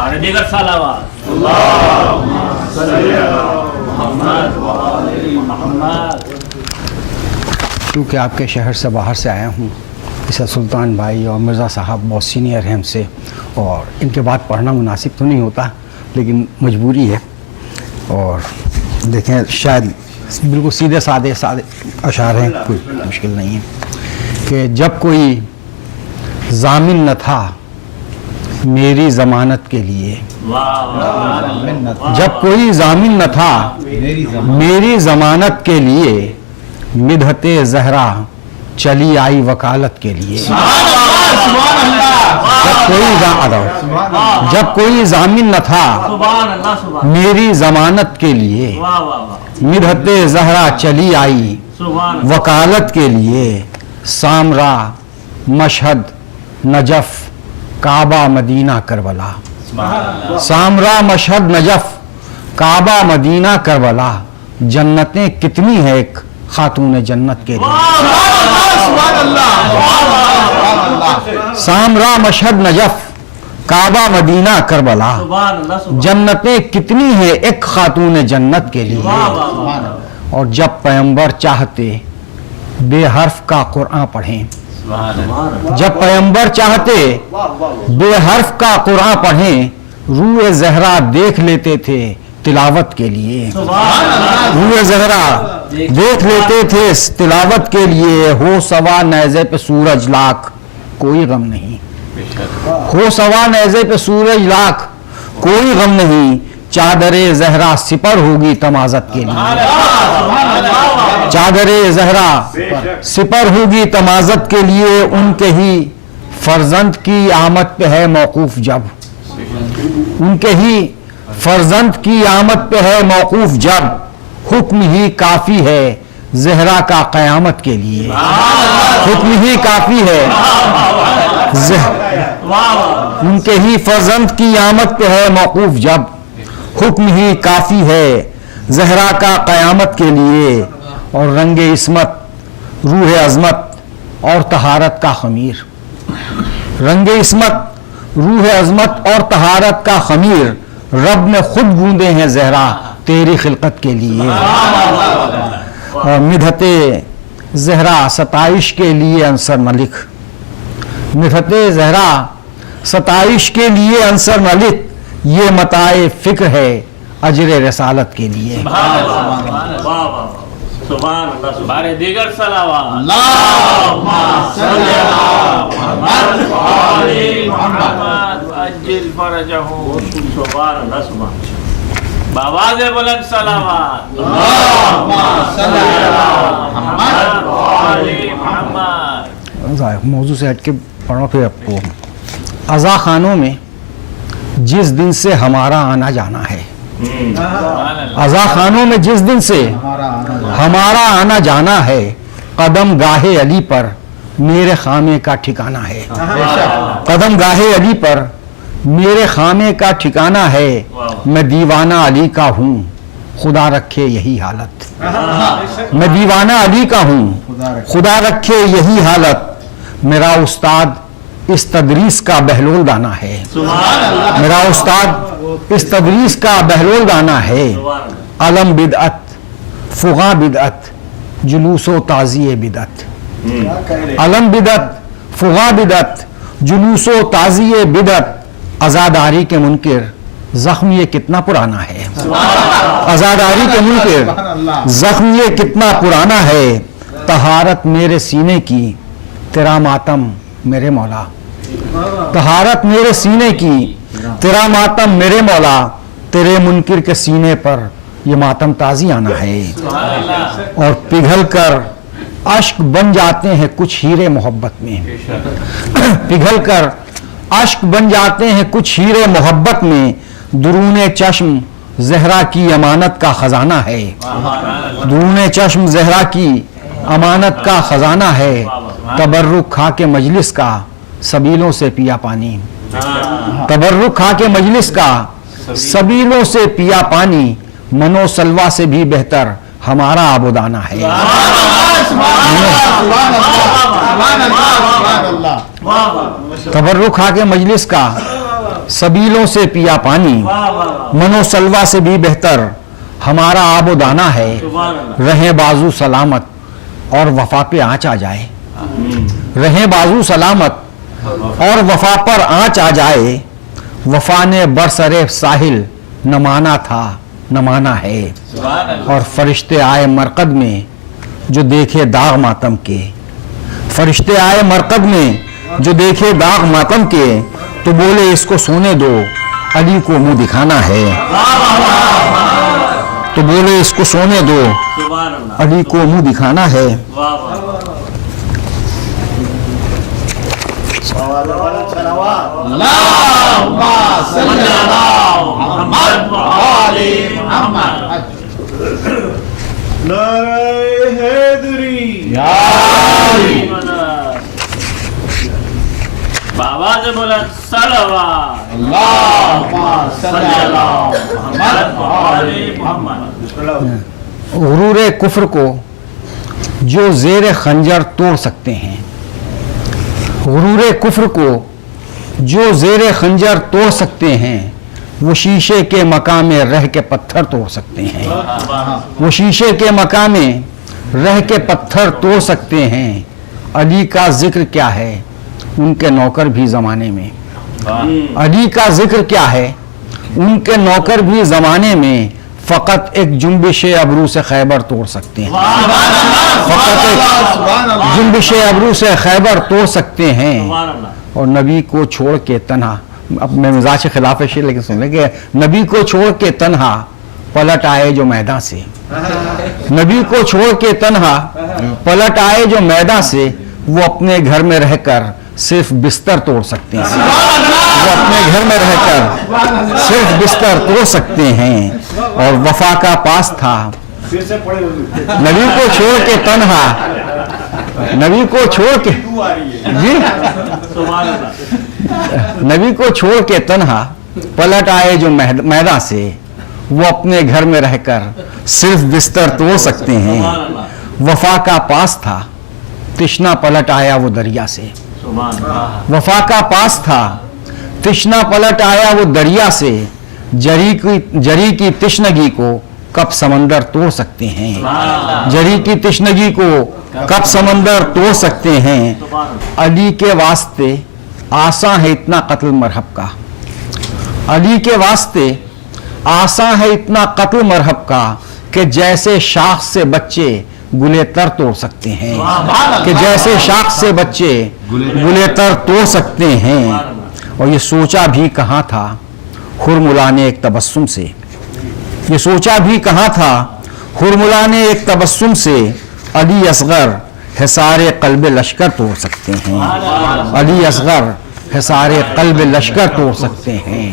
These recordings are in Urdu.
بارے دیگر صلوات اللہم صلی علی محمد و آل محمد. کیونکہ آپ کے شہر سے باہر سے آیا ہوں، اسے سلطان بھائی اور مرزا صاحب بہت سینئر ہیں ہم سے، اور ان کے بعد پڑھنا مناسب تو نہیں ہوتا لیکن مجبوری ہے. اور دیکھیں شاید بالکل سیدھے سادے اشعار ہیں، کوئی مشکل نہیں ہے. کہ جب کوئی ضامن نہ تھا میری ضمانت کے لیے، جب کوئی ضامن نہ تھا میری ضمانت کے لیے، مدحت زہرا چلی آئی وکالت کے لیے. جب کوئی ضامن نہ تھا میری ضمانت کے لیے، مدحت زہرا چلی آئی وکالت کے لیے. سامرا مشہد نجف کعبہ مدینہ کربلا، سامرا مشہد نجف کعبہ مدینہ کربلا، جنتیں کتنی ہیں ایک خاتون جنت کے لیے. سامرا مشہد نجف کعبہ مدینہ کربلا، جنتیں کتنی ہیں ایک خاتون جنت کے لیے. اور جب پیغمبر چاہتے بے حرف کا قرآن پڑھیں، جب پیغمبر چاہتے بے حرف کا قرآن پڑھیں، روح زہرا دیکھ لیتے تھے تلاوت کے لیے. روح زہرا دیکھ لیتے تھے تلاوت کے لیے. ہو سوا نیزے پہ سورج لاکھ کوئی غم نہیں، ہو سوا نیزے پہ سورج لاکھ کوئی غم نہیں. چادر زہرا سپر ہوگی تمازت کے لیے، چادر زہرا سپر ہوگی تمازت کے لیے. ان کے ہی فرزند کی آمد پہ ہے موقوف جب، ان کے ہی فرزند کی آمد پہ ہے موقوف جب، حکم ہی کافی ہے زہرا کا قیامت کے لیے. حکم ہی کافی ہے ان کے ہی فرزند کی آمد پہ ہے موقوف جب، حکم ہی کافی ہے زہرا کا قیامت کے لیے. اور رنگ عصمت روح عظمت اور طہارت کا خمیر، رنگ عصمت روح عظمت اور طہارت کا خمیر، رب نے خود گوندے ہیں زہرا تیری خلقت کے لیے. اور مدحت زہرا ستائش کے لیے عنصر نہ لکھ، مدحت زہرا ستائش کے لیے عنصر نہ لکھ، یہ متاع فکر ہے اجر رسالت کے لیے. سبحان اللہ. بارے دیگر صلوات اللہم صلی علی محمد و آل محمد عجل فرجہم. سبحان اللہ. سبحان بآواز بلند صلوات اللہم صلی علی محمد و آل محمد. موضوع سے ہٹ کے پڑھو پھر آپ کو. عزا خانوں میں جس دن سے ہمارا آنا جانا ہے، عزا خانوں میں جس دن سے ہمارا آنا جانا ہے، قدم گاہ علی پر میرے خامے کا ٹھکانہ ہے. قدم گاہ علی پر میرے خامے کا ٹھکانہ ہے. میں دیوانہ علی کا ہوں خدا رکھے یہی حالت، میں دیوانہ علی کا ہوں خدا رکھے یہی حالت. میرا استاد اس تدریس کا بہلول دانا ہے، میرا استاد اس تدریس کا بہلول دانا ہے. علم بدعت فغا بدعت جلوس و تعزیہ بدعت، علم بدعت فغا بدعت جلوس و تعزیہ بدعت. عزاداری کے منکر زخم یہ کتنا پرانا ہے، عزاداری کے منکر زخم یہ کتنا پرانا ہے. طہارت میرے سینے کی تیرا ماتم میرے مولا، طہارت میرے سینے کی تیرا ماتم میرے مولا. تیرے منکر کے سینے پر یہ ماتم تازی آنا ہے. اور پگھل کر اشک بن جاتے ہیں کچھ ہیرے محبت میں، پگھل کر اشک بن جاتے ہیں کچھ ہیرے محبت میں. درون چشم زہرا کی امانت کا خزانہ ہے، درون چشم زہرا کی امانت کا خزانہ ہے. تبرک کھا کے مجلس کا سبیلوں سے پیا پانی، تبرک کھا کے مجلس کا سبیلوں سے پیا پانی. منو سلوا سے بھی بہتر ہمارا آبودانہ ہے. تبرک کھا کے مجلس کا سبیلوں سے پیا پانی، منو سلوا سے بھی بہتر ہمارا آب و دانہ ہے، رہیں بازو سلامت اور وفا پہ آنچ آ جائے، رہیں بازو سلامت اور وفا پر آنچ آ جائے، وفا نے برسرے ساحل نہ مانا تھا نہ مانا ہے، اور فرشتے آئے مرقد میں جو دیکھے داغ ماتم کے، فرشتے آئے مرقد میں جو دیکھے داغ ماتم کے، تو بولے اس کو سونے دو علی کو منہ دکھانا ہے، تو بولے اس کو سونے دو علی کو منہ دکھانا ہے۔ نعرہ حیدری، بابا سے بولا صلوات غرور کفر کو جو زیر خنجر توڑ سکتے ہیں، غرور کفر کو جو زیر خنجر توڑ سکتے ہیں، وہ شیشے کے مقام میں رہ کے پتھر توڑ سکتے ہیں، وہ شیشے کے مقام میں رہ کے پتھر توڑ سکتے ہیں۔ علی کا ذکر کیا ہے ان کے نوکر بھی زمانے میں، علی کا ذکر کیا ہے ان کے نوکر بھی زمانے میں، فقط ایک جنبش ابرو سے خیبر توڑ سکتے ہیں، فقط ایک جنبش ابرو سے خیبر توڑ سکتے ہیں۔ اور نبی کو چھوڑ کے تنہا، اب میں مزاج کے خلاف ہے لیکن سن لیں کہ نبی کو چھوڑ کے تنہا پلٹ آئے جو میدان سے، نبی کو چھوڑ کے تنہا پلٹ آئے جو میدان سے، وہ اپنے گھر میں رہ کر صرف بستر توڑ سکتے ہیں، وہ اپنے گھر میں رہ کر صرف بستر توڑ سکتے ہیں۔ اور وفا کا پاس تھا نبی کو چھوڑ کے تنہا، نبی کو چھوڑ کے جی نبی کو چھوڑ کے تنہا پلٹ آئے جو میدان سے، وہ اپنے گھر میں رہ کر صرف بستر توڑ سکتے ہیں۔ وفا کا پاس تھا تشنا پلٹ آیا وہ دریا سے، وفا کا پاس تھا تشنا پلٹ آیا وہ دریا سے، جری کی تشنگی کو کب سمندر توڑ سکتے ہیں، جری کی تشنگی کو کب سمندر توڑ سکتے ہیں۔ علی کے واسطے آسان ہے اتنا قتل مرحب کا، علی کے واسطے آسان ہے اتنا قتل مرحب کا، کہ جیسے شاخ سے بچے گلے تر توڑ سکتے ہیں، کہ جیسے شاخ سے بچے گلے تر توڑ سکتے ہیں۔ اور یہ سوچا بھی کہاں تھا ہرملا نے ایک تبسم سے، یہ سوچا بھی کہاں تھا ہرملا نے ایک تبسم سے، علی اصغر حصار قلب لشکر توڑ سکتے ہیں، علی اصغر حصار قلب لشکر توڑ سکتے ہیں۔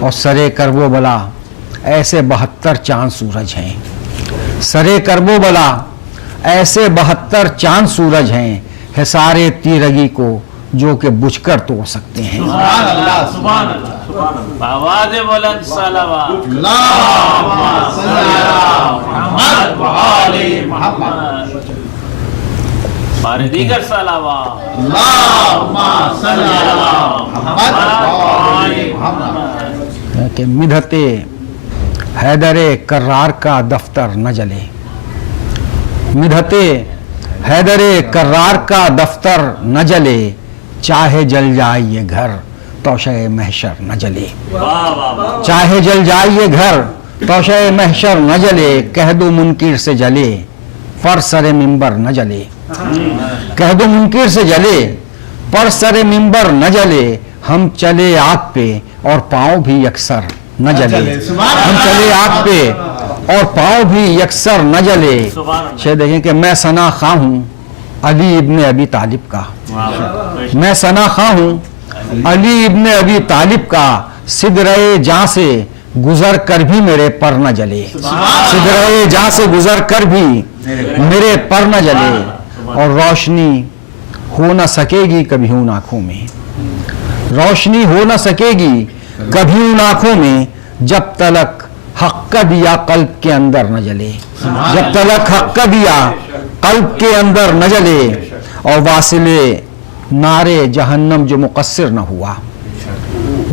اور سرے کرب و بلا ایسے 72 چاند سورج ہیں، سرے کرب و بلا ایسے 72 چاند سورج ہیں، حصار تیرگی کو جو کہ بجھ کر توڑ سکتے ہیں۔ آواز بلند صلوات بارے دیگر صلوات کہ مدحت حیدر کرار کا دفتر نہ جلے، مدحت حیدر کرار کا دفتر نہ جلے، چاہے جل جائے یہ گھر توشہ محشر نہ جلے، چاہے جل جائے یہ گھر توشہ محشر نہ جلے، کہہ دو منکر سے جلے پر سر منبر نہ جلے، کہہ دو منکر سے جلے پر سر منبر نہ جلے، ہم چلے آگ پہ اور پاؤں بھی یکسر نہ جلے، ہم چلے آگ پہ اور پاؤں بھی یکسر نہ جلے۔ شاید دیکھیں کہ میں ثنا خواہ ہوں علی ابن ابی طالب کا، میں ثنا خواہ ہوں علی ابن ابی طالب کا، سدرے جاں سے گزر کر بھی میرے پر نہ جلے، سدرے جاں سے گزر کر بھی میرے پر نہ جلے، اور روشنی ہو نہ سکے گی کبھی ان آنکھوں میں، روشنی ہو نہ سکے گی کبھی ان آنکھوں میں، جب تلک حق کا دیا قلب کے اندر نہ جلے، جب تلک حق کا دیا قلب کے اندر نہ جلے، اور واصل نارے جہنم جو مقصر نہ ہوا،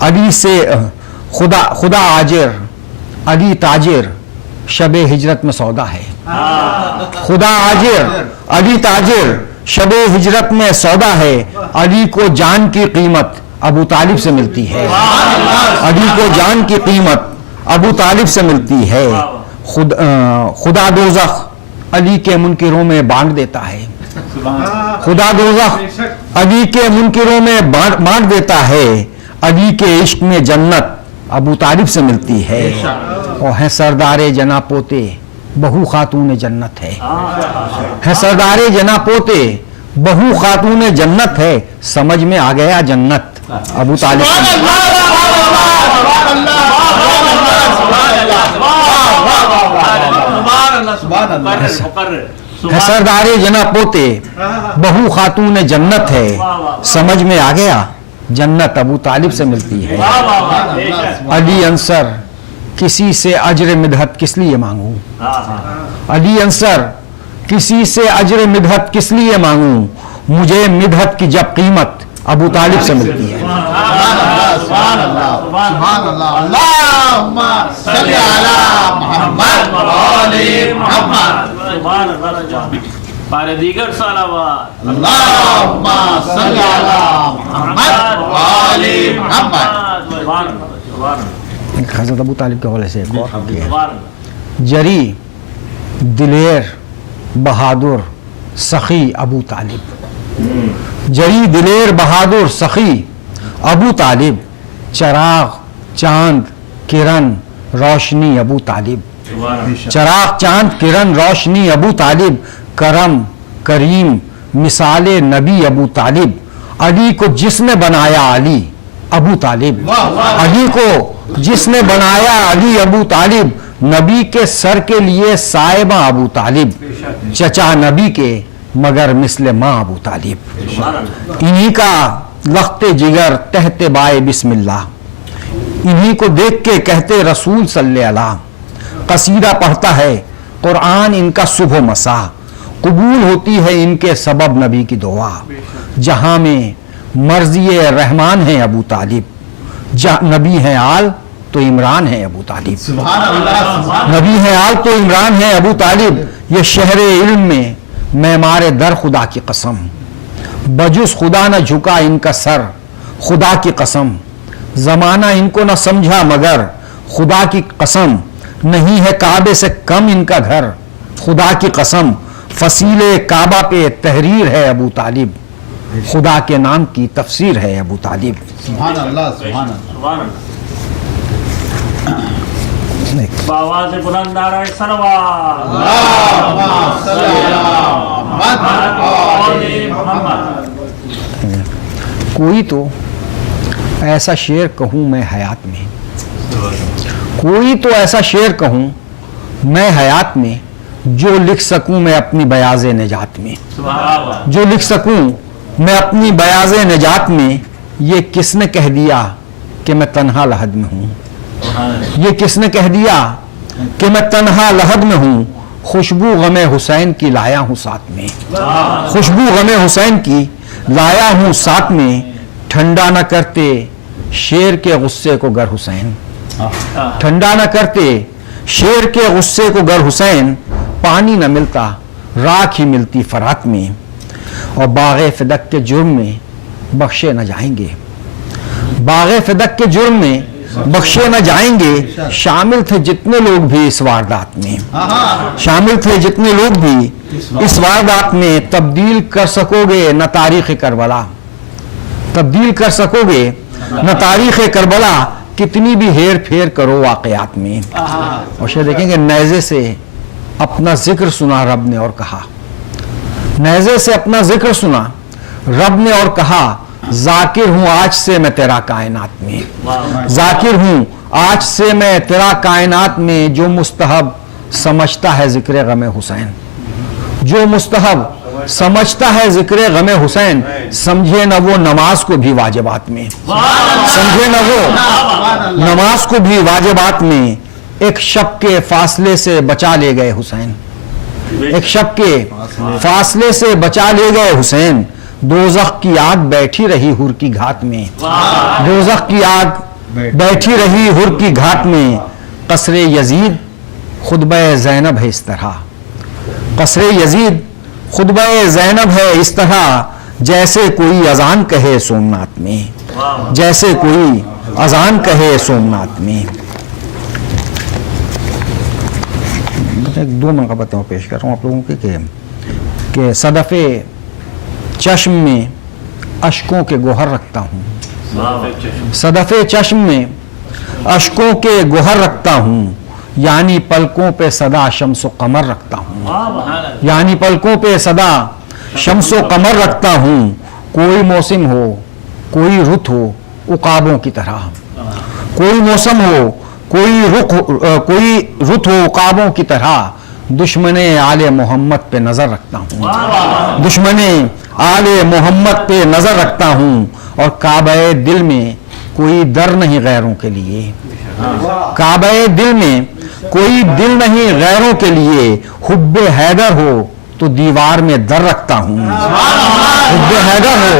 علی سے خدا آجر علی تاجر شب ہجرت میں سودا ہے. خدا آجر علی تاجر شب ہجرت میں سودا ہے. علی کو جان کی قیمت ابو طالب سے ملتی ہے. علی کو جان کی قیمت ابو طالب سے ملتی ہے. خدا دوزخ علی کے منکروں میں بانٹ دیتا ہے. خدا دوزخ علی کے منکروں میں بانٹ دیتا ہے. علی کے عشق میں جنت ابو طالب سے ملتی ہے. اور ہے سردار جنا پوتے بہو خاتون جنت ہے. ہے سردار جنا پوتے بہو خاتون جنت ہے. سمجھ میں آ گیا جنت ابو طالب سے ملتی ہے. سردار جنا پوتے بہو خاتون جنت ہے. سمجھ میں آ گیا جنت ابو طالب سے ملتی ہے. علی انصر کسی سے اجر مدحت کس لیے مانگوں. علی انصر کسی سے اجر مدحت کس لیے مانگوں. مجھے مدحت کی جب قیمت ابو طالب سے ملتی ہے. بار دیگر صلوات. حضرت ابو طالب کے حوالے سے ایک اور جری دلیر بہادر سخی ابو طالب. جری دلیر بہادر سخی ابو طالب. چراغ چاند کرن روشنی ابو طالب. چراغ چاند کرن روشنی ابو طالب. کرم کریم مثال نبی ابو طالب. علی کو جس نے بنایا علی ابو طالب. علی کو جس نے بنایا علی ابو طالب. نبی کے سر کے لیے صاحبہ ابو طالب. چچا نبی کے مگر مثل ماں ابو طالب. انہی کا لخت جگر تحت بائے بسم اللہ. انہی کو دیکھ کے کہتے رسول صلی اللہ. قصیدہ پڑھتا ہے قرآن ان کا صبح مسا. قبول ہوتی ہے ان کے سبب نبی کی دعا. جہاں میں مرضی رحمان ہے ابو طالب. نبی ہے آل تو عمران ہے ابو طالب. نبی ہے آل تو عمران ہے ابو طالب. یہ شہر علم میں معمار در خدا کی قسم. بجز خدا نہ جھکا ان کا سر خدا کی قسم. زمانہ ان کو نہ سمجھا مگر خدا کی قسم. نہیں ہے کعبے سے کم ان کا گھر خدا کی قسم. فصیل کعبہ پہ تحریر ہے ابو طالب. خدا کے نام کی تفسیر ہے ابو طالب. سبحان اللہ سبحان اللہ. بآواز بلند نعرہ صلوات. کوئی تو ایسا شعر کہوں میں حیات میں. کوئی تو ایسا شعر کہوں میں حیات میں. جو لکھ سکوں میں اپنی بیاض نجات میں. جو لکھ سکوں میں اپنی بیاض نجات میں. یہ کس نے کہہ دیا کہ میں تنہا لحد میں ہوں. یہ کس نے کہہ دیا کہ میں تنہا لحد میں ہوں. خوشبو غم حسین کی لایا ہوں ساتھ میں. خوشبو غم حسین کی لایا ہوں ساتھ میں. ٹھنڈا نہ کرتے شیر کے غصے کو گر حسین. ٹھنڈا نہ کرتے شیر کے غصے کو گر حسین. پانی نہ ملتا راکھ ہی ملتی فرات میں. اور باغ فدق کے جرم میں بخشے نہ جائیں گے. باغ فدق کے جرم میں بخشے نہ جائیں گے. شامل تھے جتنے لوگ بھی اس واردات میں. شامل تھے جتنے لوگ بھی اس واردات میں. تبدیل کر سکو گے نہ تاریخ کربلا. تبدیل کر سکو گے نہ تاریخ کربلا. کتنی بھی ہیر پھیر کرو واقعات میں. اور شاید دیکھیں گے نیزے سے اپنا ذکر سنا رب نے اور کہا. نیزے سے اپنا ذکر سنا رب نے اور کہا. ذاکر ہوں آج سے میں تیرا کائنات میں. ذاکر ہوں آج سے میں تیرا کائنات میں. جو مستحب سمجھتا ہے ذکر غم حسین. جو مستحب سمجھتا ہے ذکر غم حسین. سمجھے نہ وہ نماز کو بھی واجبات میں. سمجھے نہ وہ نماز کو بھی واجبات میں. ایک شب کے فاصلے سے بچا لے گئے حسین. ایک شب کے فاصلے سے بچا لے گئے حسین. دوزخ کی آگ بیٹھی رہی ہور کی گھات میں. دوزخ کی آگ بیٹھی رہی ہر کی گھاٹ میں قصر یزید خطبہ زینب ہے اس طرح. قصر یزید خطبہ زینب ہے اس طرح جیسے کوئی اذان کہے سومنات میں, جیسے کوئی اذان کہے سومنات میں. ایک دو منقبتیں پیش کر رہا ہوں آپ لوگوں کے کہ صدف چشم میں اشکوں کے گوہر رکھتا ہوں, صدف چشم میں اشکوں کے گوہر رکھتا ہوں, یعنی پلکوں پہ صدا شمس و قمر رکھتا ہوں, یعنی پلکوں پہ صدا شمس و قمر رکھتا ہوں. کوئی موسم ہو کوئی رت ہو عقابوں کی طرح, کوئی موسم ہو کوئی رت ہو عقابوں کی طرح دشمن آل محمد پہ نظر رکھتا ہوں, دشمن آل محمد پہ نظر رکھتا ہوں. اور کعبہ دل میں کوئی در نہیں غیروں کے لیے, کعبہ دل میں کوئی دل نہیں غیروں کے لیے. حب حیدر ہو تو دیوار میں در رکھتا ہوں, حب حیدر ہو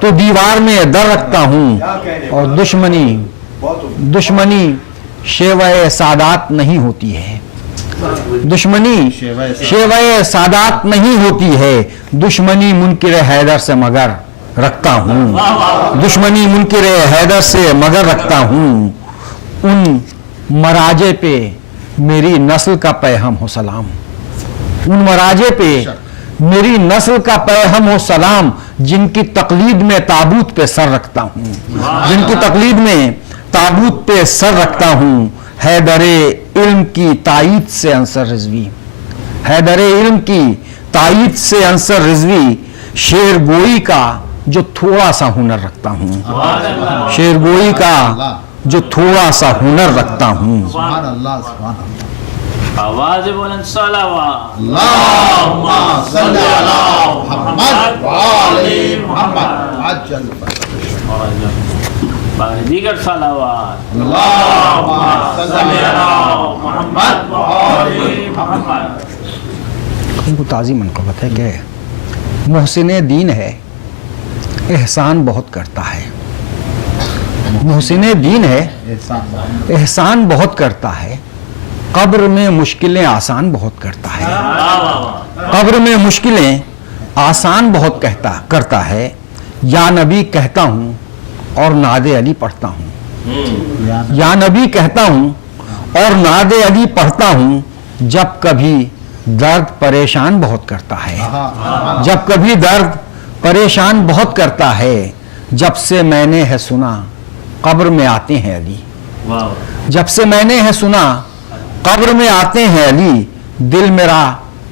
تو دیوار میں در رکھتا ہوں. اور دشمنی شیوہ سادات نہیں ہوتی ہے, دشمنی شیوہ سادات نہیں ہوتی ہے. دشمنی منکر حیدر سے مگر رکھتا ہوں, دشمنی منکر حیدر سے مگر رکھتا ہوں. ان مراجع پہ میری نسل کا پیہم ہو سلام, ان مراجع پہ میری نسل کا پیہم ہو سلام. جن کی تقلید میں تابوت پہ سر رکھتا ہوں, جن کی تقلید میں تابوت پہ سر رکھتا ہوں. حیدر علم کی تائید سے عنصر رضوی, حیدر علم کی تائید سے عنصر رضوی. شعر گوئی کا جو تھوڑا سا ہنر رکھتا ہوں, شعر گوئی کا جو تھوڑا سا ہنر رکھتا ہوں. سبحان اللہ سبحان اللہ. آواز بلند صلوات. اللہم صلی علی محمد و آل محمد عجل دیگر صلوات. اللہم صلی علی محمد و آل محمد. ان کو تازی منقبت ہے کہ محسن دین ہے احسان بہت کرتا ہے, محسن دین ہے احسان بہت کرتا ہے. قبر میں مشکلیں آسان بہت کرتا ہے, قبر میں مشکلیں آسان بہت کرتا ہے. یا نبی کہتا ہوں اور نعت علی پڑھتا ہوں, یا نبی کہتا ہوں اور نعت علی پڑھتا ہوں. جب کبھی درد پریشان بہت کرتا ہے, جب کبھی درد پریشان بہت کرتا ہے. جب سے میں نے ہے سنا قبر میں آتے ہیں علی, جب سے میں نے ہے سنا قبر میں آتے ہیں علی. دل میرا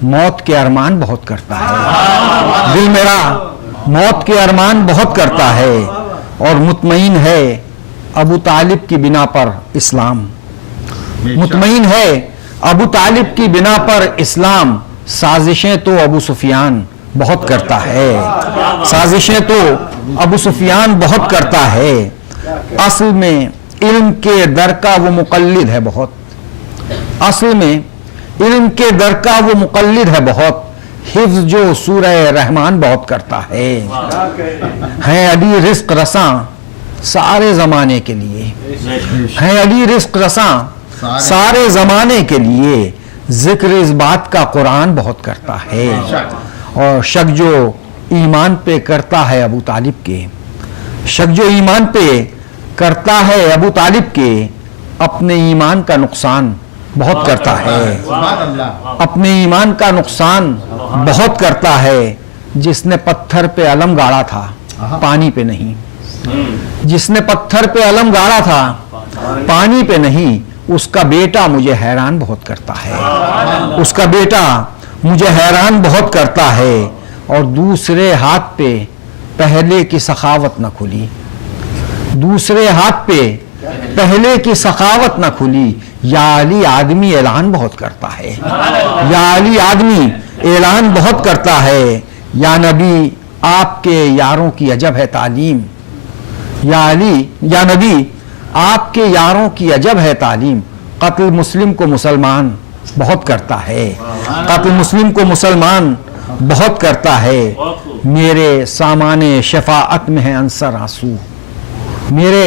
موت کے ارمان بہت کرتا ہے, دل میرا موت کے ارمان بہت کرتا ہے. اور مطمئن ہے ابو طالب کی بنا پر اسلام, مطمئن ہے ابو طالب کی بنا پر اسلام. سازشیں تو ابو سفیان بہت کرتا ہے, سازشیں تو ابو سفیان بہت کرتا ہے. اصل میں علم کے در کا وہ مقلد ہے بہت, اصل میں علم کے در کا وہ مقلد ہے بہت. حفظ جو سورہ رحمان بہت کرتا ہے. ہیں علی رزق رساں سارے زمانے کے لیے, ہیں علی رزق رساں سارے زمانے کے لیے. ذکر اس بات کا قرآن بہت کرتا ہے. اور شک جو ایمان پہ کرتا ہے ابو طالب کے, شک جو ایمان پہ کرتا ہے ابو طالب کے. اپنے ایمان کا نقصان بہت کرتا ہے, اپنے ایمان کا نقصان بہت کرتا ہے. جس نے پتھر پہ علم گاڑا تھا پانی پہ نہیں, جس نے پتھر پہ علم گاڑا تھا پانی پہ نہیں. اس کا بیٹا مجھے حیران بہت کرتا ہے, اس کا بیٹا مجھے حیران بہت کرتا ہے. اور دوسرے ہاتھ پہ پہلے کی سخاوت نہ کھلی, دوسرے ہاتھ پہ پہلے کی سخاوت نہ کھلی. یا علی آدمی اعلان بہت کرتا ہے, یا علی آدمی اعلان بہت کرتا ہے. یا نبی آپ کے یاروں کی عجب ہے تعلیم, یا علی یا نبی آپ کے یاروں کی عجب ہے تعلیم. قتل مسلم کو مسلمان بہت کرتا ہے, قتل مسلم کو مسلمان بہت کرتا ہے. میرے سامان شفاعت میں ہے عنصر آنسو, میرے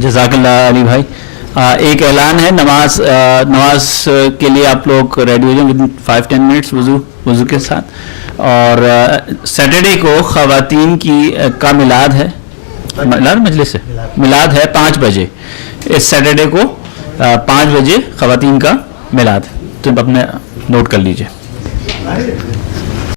جزاک اللہ علی بھائی. ایک اعلان ہے, نماز کے لیے آپ لوگ ریڈی ہو جائیں ود 5-10 منٹس وضو کے ساتھ. اور سیٹرڈے کو خواتین کا میلاد ہے, مجلس ہے, میلاد ہے 5 بجے. اس سیٹرڈے کو 5 بجے خواتین کا میلاد, تو اپنے نوٹ کر لیجئے.